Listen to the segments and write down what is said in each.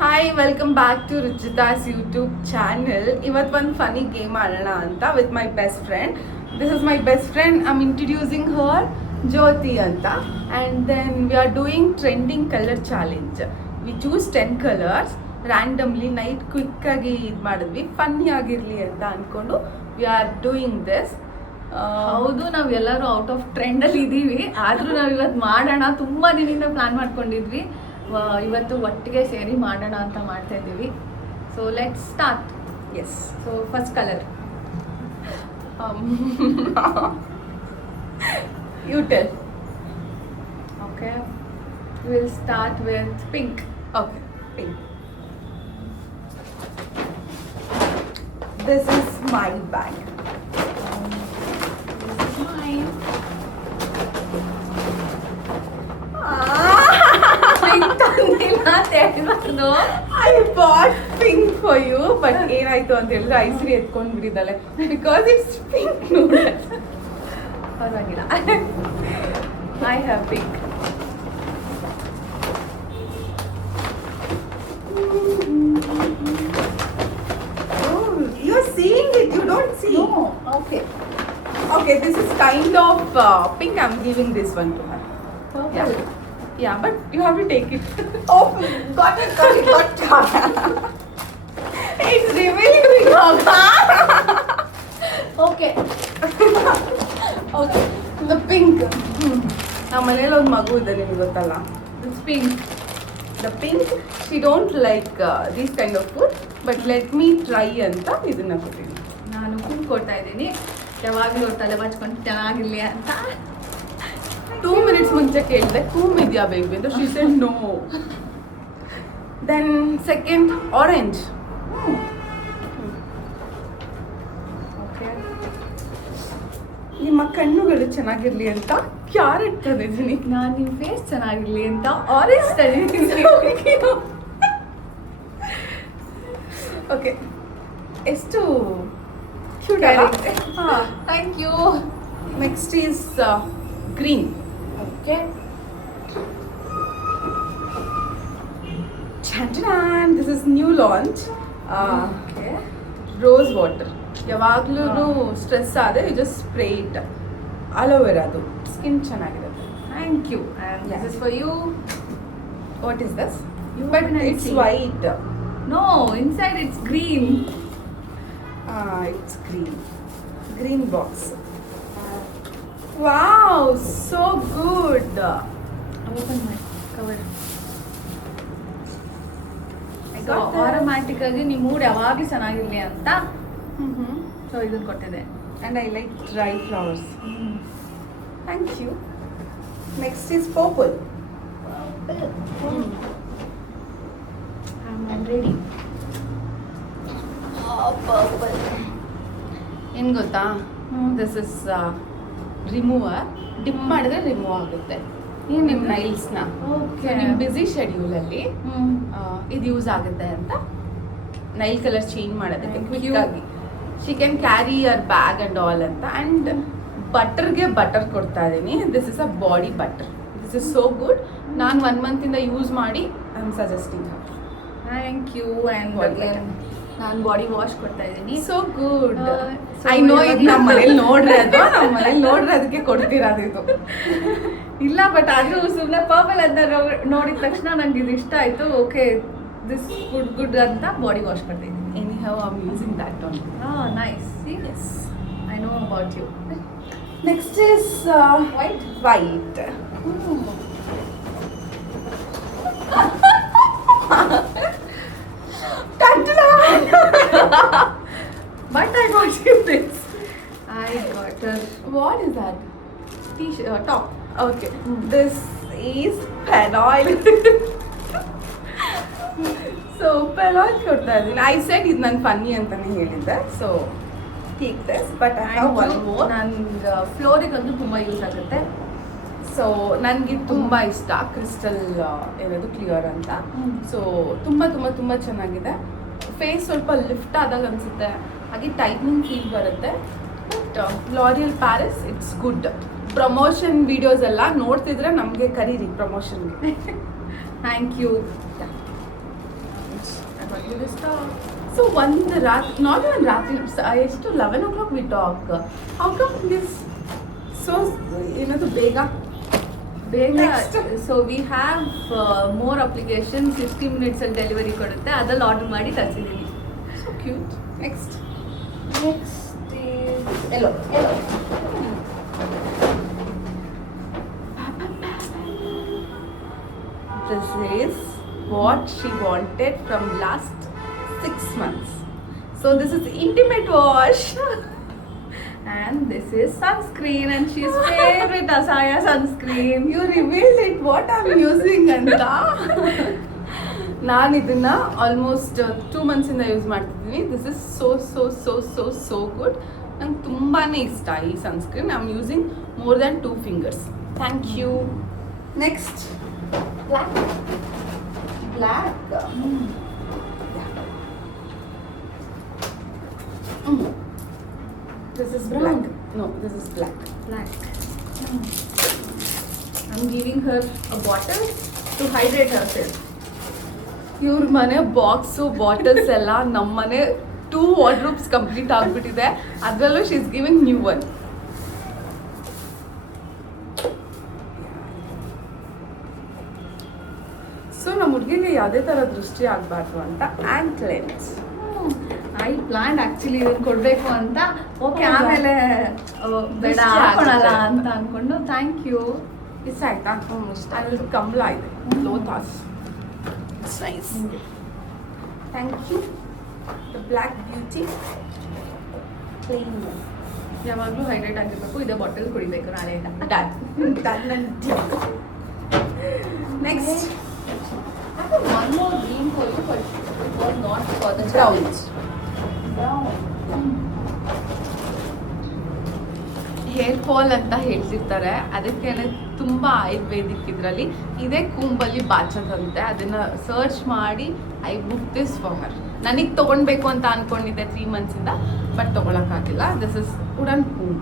Hi, welcome back to Ruchita's YouTube channel. ಇವತ್ತು ಒಂದು Ghani game ಆಡೋಣ ಅಂತ with my best friend. This is my best friend. I'm introducing her, Jyoti ಅಂತ. And then we are doing trending color challenge. We choose 10 colors randomly night quick ಆಗಿ ಇದು ಮಾಡಿದ್ವಿ funny ಆಗಿರಲಿ ಅಂತ ಅಂದ್ಕೊಂಡು we are doing this. ಹೌದು, ನಾವು ಎಲ್ಲರೂ ಔಟ್ ಆಫ್ ಟ್ರೆಂಡಲ್ಲಿ ಇದ್ದೀವಿ. ಆದರೂ ನಾವು ಇವತ್ತು ಮಾಡೋಣ, ತುಂಬ ದಿನದಿಂದ ಪ್ಲಾನ್ ಮಾಡ್ಕೊಂಡಿದ್ವಿ. ಇವತ್ತು ಒಟ್ಟಿಗೆ ಸೇರಿ ಮಾಡೋಣ ಅಂತ ಮಾಡ್ತಾ ಇದ್ದೀವಿ. So let's start. Yes. So first colour You tell. Okay, will start with pink. Okay, pink. This is my bag. I bought pink for you, but ಏನಾಯ್ತು ಅಂತ ಹೇಳಿದ್ರೆ ಐಸ್ರಿ ಎತ್ಕೊಂಡು ಬಿಟ್ಟಿದ್ದಾಳೆ ಬಿಕಾಸ್ ಇಟ್ಸ್ ಪಿಂಕ್ ನೂಡಲ್ಸ್. ಪರವಾಗಿಲ್ಲ, I have pink. You're seeing it, you don't see. Okay, Okay, this is kind of pink. I'm giving this one to her. Yeah, but you have to take it. Oh, got it. It's revealing big. Okay. Okay, the pink. ನಮ್ಮ ಮನೇಲಿ ಒಂದು ಮಗು ಇದೆ, ನಿಮ್ಗೆ ಗೊತ್ತಲ್ಲ. It's pink. The pink, she don't like these kind of food, but let me try ಅಂತ ಇದನ್ನ ಕೊಟ್ಟಿದ್ದೀನಿ. ನಾನು ಪಿಂಕ್ ಕೊಡ್ತಾ ಇದ್ದೀನಿ, ಯಾವಾಗಲೂ ತಲೆ ಬಚ್ಕೊಂಡು ಚೆನ್ನಾಗಿರಲಿ ಅಂತ. 2 minutes ಮುಂಚೆ ಕೇಳಿದೆ ಕೂಮ್ ಇದೆಯಾ ಬೇಬಿ ಅಂತ. She said no. Then second, orange. Okay, ನಿಮ್ಮ ಕಣ್ಣುಗಳು ಚೆನ್ನಾಗಿರ್ಲಿ ಅಂತ ಕ್ಯಾರೆಟ್ ತಂದಿದ್ದೀನಿ. ನಾನು ನಿಮ್ಮ ಫೇಸ್ ಚೆನ್ನಾಗಿರಲಿ ಅಂತ ಆರೆಂಜ್ ತಂದಿದ್ದೀನಿ. ಓಕೆ, ಎಷ್ಟು ಕ್ಯೂಟ್ Correct. ಹಾಂ. Thank you. Next is green. Okay, this is new launch. Okay. Rose water. ಯಾವಾಗ್ಲೂ ಸ್ಟ್ರೆಸ್ ಆದರೆ ಯು ಜಸ್ಟ್ ಸ್ಪ್ರೇ ಇಟ್. ಅಲೋವೆರಾದು ಸ್ಕಿನ್ ಚೆನ್ನಾಗಿರುತ್ತೆ. Thank you. And Yeah. This is for you. What is this? You but open and it's see. White. No, inside it's green. It's green box. Wow, so good. Open ಮಾಡಿ cover. I so got this. Automatic ಆಗಿ ನಿಮ್ಮ mood ಯಾವಾಗಲೂ ಚೆನ್ನಾಗಿರಲಿ ಅಂತ Mhm. So ಇದನ್ನು ಕೊಟ್ಟಿದೆ. And I like dry flowers. Thank you. Next is purple. I'm ready. Purple. ಏನು ಗೊತ್ತಾ, this is remover. Drip ಮಾಡಿದ್ರೆ ರಿಮೂವ್ ಆಗುತ್ತೆ. ನೀವು ನಿಮ್ಮ ನೈಲ್ಸ್ನ ಓಕೆ. ನಿಮ್ಮ ಬ್ಯುಸಿ ಶೆಡ್ಯೂಲಲ್ಲಿ ಇದು ಯೂಸ್ ಆಗುತ್ತೆ ಅಂತ ನೈಲ್ ಕಲರ್ ಚೇಂಜ್ ಮಾಡೋದಕ್ಕೆ Thank ಕ್ವಿಕ್ you. ಆಗಿ. She can carry your bag and all ಅಂತ. ಆ್ಯಂಡ್ ಬಟರ್ಗೆ ಬಟರ್ ಕೊಡ್ತಾ ಇದ್ದೀನಿ. This is a body butter. This is so good. ನಾನು 1 month ಯೂಸ್ ಮಾಡಿ I am suggesting her. Thank you. And Body again ನಾನು body wash ಕೊಡ್ತಾ ಇದ್ದೀನಿ. So good. So I know ಇದು ನಮ್ಮ ಮನೇಲಿ ನೋಡ್ರಿ ಅದಕ್ಕೆ ಕೊಡ್ತಿರೋದು ಇದು. ಇಲ್ಲ, ಬಟ್ ಆದರೂ ಸುಮ್ಮನೆ ಪರ್ಪಲ್ ಅಂತ ನೋಡಿದ ತಕ್ಷಣ ನಂಗೆ ಇದು ಇಷ್ಟ ಆಯಿತು. ಓಕೆ, ದಿಸ್ ಗುಡ್ ಅಂತ ಬಾಡಿ ವಾಶ್ ಕೊಡ್ತಾ ಇದ್ದೀನಿ. Anyhow, I'm using that one. Nice. Yes. I know about you. Next is White? White. But I got you this. I got a What is that? t-shirt, top. Okay. This is Penoil. So Penoil ಕೊಡ್ತಾ ಇದ್ದೀನಿ. I said ಇದು ನನ್ನ funny ಅಂತಾನೆ ಹೇಳಿದ್ದೆ. So take this, but I have one more. ನಂಗೆ ಫ್ಲೋರಿಗಂತೂ ತುಂಬ use ಆಗುತ್ತೆ. So ನನಗೆ ತುಂಬ ಇಷ್ಟ ಕ್ರಿಸ್ಟಲ್ ಏನದು ಕ್ಲಿಯರ್ ಅಂತ. ಸೊ ತುಂಬ ತುಂಬ ತುಂಬ ಚೆನ್ನಾಗಿದೆ. ಫೇಸ್ ಸ್ವಲ್ಪ ಲಿಫ್ಟ್ ಆದಾಗ ಅನಿಸುತ್ತೆ, ಹಾಗೆ ಟೈಟ್ನಿಂಗ್ ಫೀಲ್ ಬರುತ್ತೆ. But L'Oreal Paris it's good. Promotion videos ಎಲ್ಲ ನೋಡ್ತಿದ್ರೆ ನಮಗೆ ಕರೀರಿ ಪ್ರಮೋಷನ್ಗೆ. Thank you. this talk. So ಒಂದು ರಾತ್ರಿ, ನಾಟ್ ಇವನ್ ರಾತ್ರಿ, ಎಷ್ಟು 11 o'clock we talk. How come this so ಏನದು ಬೇಗ? Next. So we have more application 60 minutes ಅಲ್ಲಿ ಡೆಲಿವರಿ ಕೊಡುತ್ತೆ, ಅದ್ರಲ್ಲಿ ಆರ್ಡರ್ ಮಾಡಿ ತರಿಸಿದ್ದೀನಿ. So cute. Next yellow this is what she wanted from last 6 months. So this is intimate wash. And this is sunscreen, and she's favorite Asaya sunscreen. You revealed it what I'm using ಅಂತ. ನಾನು ಇದನ್ನ almost 2 months ಇಂದ use ಮಾಡ್ತಿದ್ದೀನಿ. This is so so so so so good. ನಂಗೆ ತುಂಬಾ ಇಷ್ಟ ಈ sunscreen. I am using more than 2 fingers. Thank you. Next black. This is Brown. black. No, this is black. I'm giving her a bottle to hydrate herself. ಇವ್ರ ಮನೆ box bottles ಎಲ್ಲ ನಮ್ಮ ಮನೆ 2 wardrobes complete ಆಗಿಬಿಟ್ಟಿದೆ. ಅದರಲ್ಲೂ she is giving new one. So ನಮ್ಮ ಹುಡುಗಿಗೆ ಯಾವುದೇ ಥರ ದೃಷ್ಟಿ ಆಗಬಾರ್ದು ಅಂತ and lens. I plan actually ಇದನ್ನ ಕೊಡ್ಬೇಕು ಅಂತ. ಓಕೆ, ಹೌದಾ? ಆಮೇಲೆ ಬೇಡ ದೃಷ್ಟಿ ಹಾಕೊಳಲ್ಲ ಆಗುತ್ತೆ ಅಂತ ಅನ್ಕೊಂಡು ಥ್ಯಾಂಕ್ ಯು. ಇಷ್ಟ ಆಯ್ತಾ? ಇಷ್ಟ. ಅಲ್ಲಿ ಕಂಬಳ ಇದೆ, lotus. It's nice. Thank you. The black beauty plain. ಯಾವಾಗಲೂ ಹೈಡ್ರೇಟ್ ಆಗಿರ್ಬೇಕು, ಇದೇ ಬಾಟಲ್ ಕುಡಿಬೇಕು ನಾಳೆಯಿಂದ. Next One more green for you, but it was not for the browns. brown. Hair fall ಅಂತ ಹೇಳ್ತಿರ್ತಾರೆ, ಅದಕ್ಕೆ ತುಂಬ ಆಯುರ್ವೇದಿಕ್ ಇದರಲ್ಲಿ ಇದೇ ಕೂಂಬಲ್ಲಿ ಬಾಚದಂತೆ. ಅದನ್ನು ಸರ್ಚ್ ಮಾಡಿ I book this for her. ನನಗೆ ತೊಗೊಳ್ಬೇಕು ಅಂತ ಅಂದ್ಕೊಂಡಿದ್ದೆ 3 months ಇಂದ, ಬಟ್ ತೊಗೊಳಕ್ಕಾಗಿಲ್ಲ. This is wooden comb.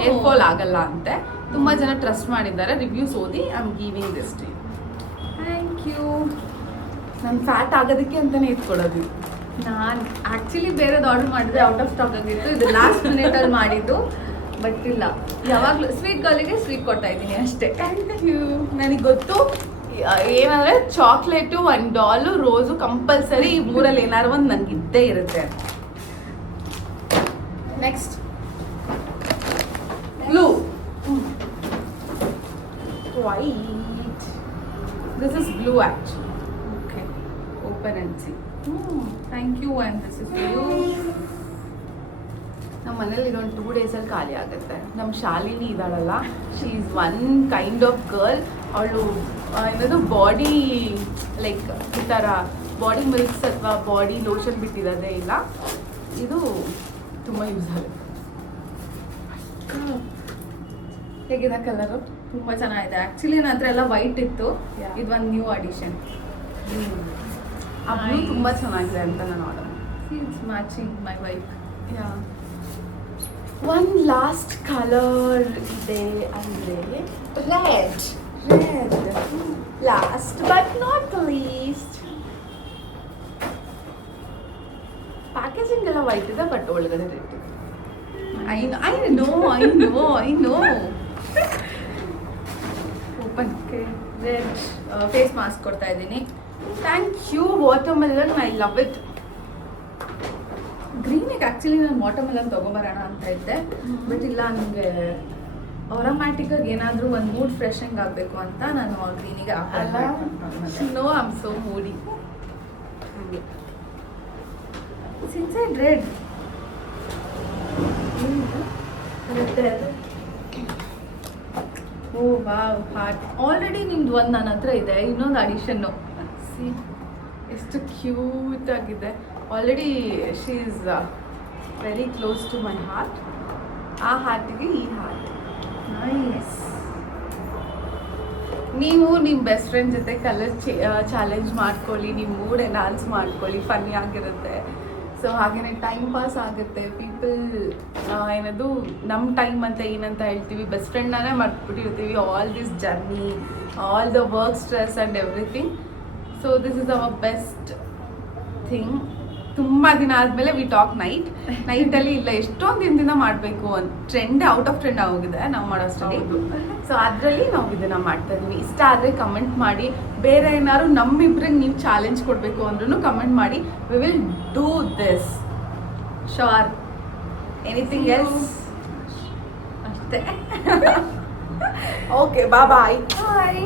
Hair fall ಆಗಲ್ಲ ಅಂತೆ. ತುಂಬ ಜನ ಟ್ರಸ್ಟ್ ಮಾಡಿದ್ದಾರೆ. ರಿವ್ಯೂಸ್ ಓದಿ I am giving this to you. Thank you. ನಾನು ಫ್ಯಾಟ್ ಆಗೋದಕ್ಕೆ ಅಂತಲೇ ಇಟ್ಕೊಡೋದು. ನಾನು ಆ್ಯಕ್ಚುಲಿ ಬೇರೆದು ಆರ್ಡರ್ ಮಾಡಿದ್ರೆ ಔಟ್ ಆಫ್ ಸ್ಟಾಕ್ ಆಗಿತ್ತು. ಇದು ಲಾಸ್ಟ್ ಮಿನಿಟಲ್ಲಿ ಮಾಡಿದ್ದು, ಬಟ್ ಇಲ್ಲ, ಯಾವಾಗಲೂ ಸ್ವೀಟ್ ಗರ್ಲಿಗೆ ಸ್ವೀಟ್ ಕೊಡ್ತಾ ಇದ್ದೀನಿ ಅಷ್ಟೇ. Thank you. ನನಗೆ ಗೊತ್ತು ಏನಂದರೆ ಚಾಕ್ಲೇಟು, $1 ರೋಸು ಕಂಪಲ್ಸರಿ. ಈ 3ರಲ್ಲಿ ಏನಾದ್ರು ಒಂದು ನನಗೆ ಇದ್ದೇ ಇರುತ್ತೆ. Next blue. White. This is blue actually. Okay, open and see. Thank you. And this is you. ನಮ್ಮ ಮನೇಲಿ ಇದೊಂದು 2 daysಲ್ಲಿ ಖಾಲಿ ಆಗುತ್ತೆ. ನಮ್ಮ ಶಾಲಿನಿ ಇದ್ದಾಳಲ್ಲ, she is one kind of girl. ಅವಳು ಏನದು ಬಾಡಿ ಲೈಕ್ ಈ ಥರ ಬಾಡಿ ಮಿಲ್ಕ್ಸ್ ಅಥವಾ ಬಾಡಿ ಲೋಷನ್ ಬಿಟ್ಟಿರೋದೇ ಇಲ್ಲ. ಇದು ತುಂಬ ಯೂಸ್ ಆಗುತ್ತೆ. ಹೇಗಿದೆ ಕಲರು? ತುಂಬ ಚೆನ್ನಾಗಿದೆ. ಆ್ಯಕ್ಚುಲಿ ನನ್ನ ಹತ್ರ ಎಲ್ಲ ವೈಟ್ ಇತ್ತು, Yeah. ಇದು ಒಂದು ನ್ಯೂ ಅಡಿಷನ್. ಆ ಬ್ಲೂ Nice. ತುಂಬ ಚೆನ್ನಾಗಿದೆ ಅಂತ ನಾನು order. It's matching my white. One last colour ಇದೆ ಅಂದರೆ red. Last but not least. Packaging ಎಲ್ಲ ವೈಟ್ ಇದೆ, ಬಟ್ ಒಳಗಡೆ ರೆಡ್ ಇದೆ. I know. Open. Red face mask ಕೊಡ್ತಾ ಇದ್ದೀನಿ. Thank you. Watermelon, I love it. ಗ್ರೀನಿಗೆ ಆ್ಯಕ್ಚುಲಿ ನಾನು ವಾಟರ್ಮೆಲನ್ ತೊಗೊಬರೋಣ ಅಂತ ಇದ್ದೆ, ಬಟ್ ಇಲ್ಲ, ನನಗೆ ಅರೋಮ್ಯಾಟಿಕಾಗಿ ಏನಾದರೂ ಒಂದು ಮೂಡ್ ಫ್ರೆಶಿಂಗ್ ಆಗಬೇಕು ಅಂತ ನಾನು ಗ್ರೀನಿಗೆ ಅಲ್ಲ, no I am so moody. Inside red. Oh wow, heart. Already ನಿಮ್ದು ಒಂದು ನನ್ನ ಹತ್ರ ಇದೆ, ಇನ್ನೊಂದು ಅಡಿಷನ್ನು. ಸಿ ಎಷ್ಟು ಕ್ಯೂಟ್ ಆಗಿದೆ. Already she is very close to my heart. ಆ ಹಾರ್ಟಿಗೆ ಈ ಹಾರ್ಟ್. ನೈಸ್. ನೀವು ನಿಮ್ಮ ಬೆಸ್ಟ್ ಫ್ರೆಂಡ್ ಜೊತೆ ಕಲರ್ ಚಾಲೆಂಜ್ ಮಾಡ್ಕೊಳ್ಳಿ, ನಿಮ್ಮ ಮೂಡ್ ಎನ್ಹಾನ್ಸ್ ಮಾಡ್ಕೊಳ್ಳಿ, ಫನ್ನಿ ಆಗಿರುತ್ತೆ. ಸೊ ಹಾಗೆಯೇ ಟೈಮ್ ಪಾಸ್ ಆಗುತ್ತೆ. ಪೀಪಲ್ ಏನದು ನಮ್ಮ ಟೈಮ್ ಅಂತ ಏನಂತ ಹೇಳ್ತೀವಿ, ಬೆಸ್ಟ್ ಫ್ರೆಂಡನ್ನೇ ಮರ್ತ್ಬಿಟ್ಟಿರ್ತೀವಿ. All this journey, all the work stress and everything. So this is our best thing. ತುಂಬ ದಿನ ಆದಮೇಲೆ ವಿ ಟಾಕ್ ನೈಟಲ್ಲಿ ಇಲ್ಲ ಎಷ್ಟೊಂದು ದಿನದಿಂದ ಮಾಡಬೇಕು ಅಂತ ಟ್ರೆಂಡ್ ಔಟ್ ಆಫ್ ಟ್ರೆಂಡ್ ಆಗೋಗಿದೆ ನಾವು ಮಾಡೋಷ್ಟರಲ್ಲಿ. ಸೊ ಅದರಲ್ಲಿ ನಾವು ಇದನ್ನು ಮಾಡ್ತಾ ಇದ್ವಿ. ಇಷ್ಟ ಆದರೆ ಕಮೆಂಟ್ ಮಾಡಿ. ಬೇರೆ ಏನಾದ್ರು ನಮ್ಮಿಬ್ರಿಗೆ ನೀವು ಚಾಲೆಂಜ್ ಕೊಡಬೇಕು ಅಂದ್ರೂ ಕಮೆಂಟ್ ಮಾಡಿ. We will do this sure. Anything else ಅಷ್ಟೇ. Okay bye. ಬಾಯ್.